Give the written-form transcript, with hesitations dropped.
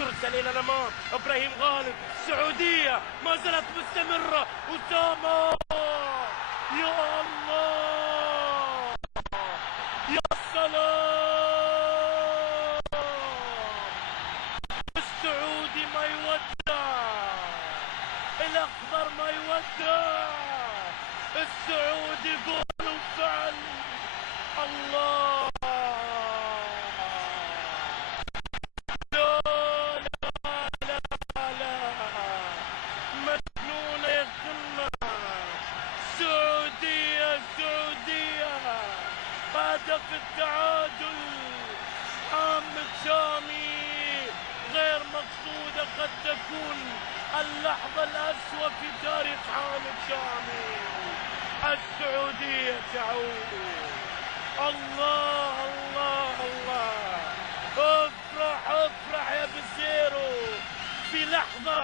ترسل إلى الأمام. إبراهيم غالب. السعودية ما زالت مستمرة. أسامة يا الله يا سلام. السعودي ما يودع، الأخضر ما يودع، السعودي قول وفعل. الله لا لا لا لا مجنونة يا قمة. سعودية سعودية هدف التعادل. حامد شامي غير مقصودة قد تكون اللحظة الأسوأ في تاريخ حامد شامي. السعودية تعود. الله الله الله. افرح افرح يا بسيرو في لحظة